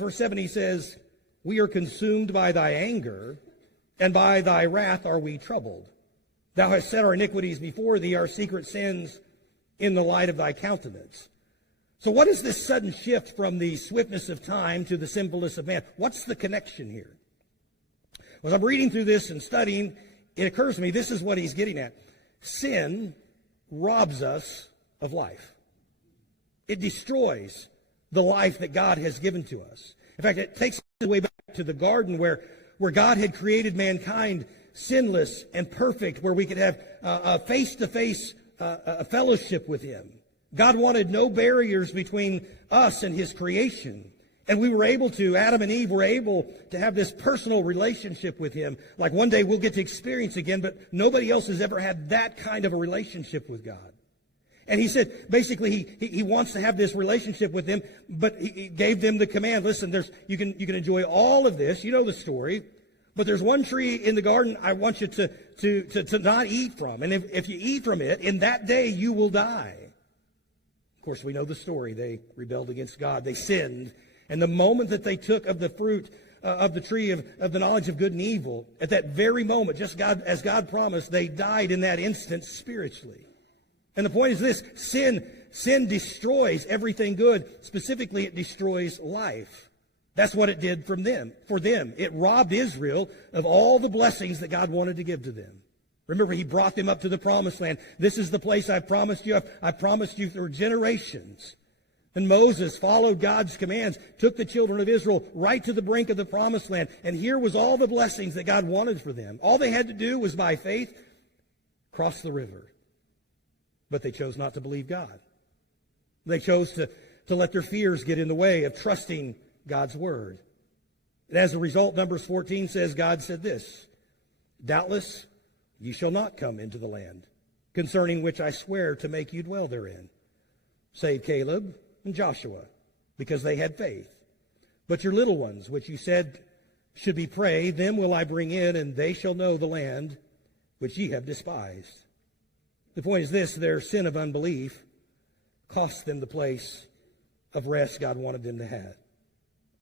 Verse 7, he says, we are consumed by thy anger, and by thy wrath are we troubled. Thou hast set our iniquities before thee, our secret sins in the light of thy countenance. So what is this sudden shift from the swiftness of time to the sinfulness of man? What's the connection here? As I'm reading through this and studying, it occurs to me this is what he's getting at. Sin robs us of life. It destroys the life that God has given to us. In fact, it takes us way back to the garden where God had created mankind sinless and perfect, where we could have a face-to-face fellowship with him. God wanted no barriers between us and his creation. And we were able to, Adam and Eve were able to have this personal relationship with him. Like one day we'll get to experience again, but nobody else has ever had that kind of a relationship with God. And he said, basically, he wants to have this relationship with them, but he gave them the command, listen, you can enjoy all of this. You know the story. But there's one tree in the garden I want you to not eat from. And if you eat from it, in that day you will die. Of course, we know the story. They rebelled against God. They sinned. And the moment that they took of the fruit of the tree of the knowledge of good and evil, at that very moment, just as God promised, they died in that instant spiritually. And the point is this, sin destroys everything good. Specifically, it destroys life. That's what it did for them. It robbed Israel of all the blessings that God wanted to give to them. Remember, he brought them up to the promised land. This is the place I promised you. I promised you for generations. And Moses followed God's commands, took the children of Israel right to the brink of the promised land. And here was all the blessings that God wanted for them. All they had to do was by faith cross the river. But they chose not to believe God. They chose to let their fears get in the way of trusting God's word. And as a result, Numbers 14 says, God said this, doubtless ye shall not come into the land, concerning which I swear to make you dwell therein, save Caleb and Joshua, because they had faith. But your little ones, which you said should be prayed, them will I bring in, and they shall know the land which ye have despised. The point is this, their sin of unbelief cost them the place of rest God wanted them to have.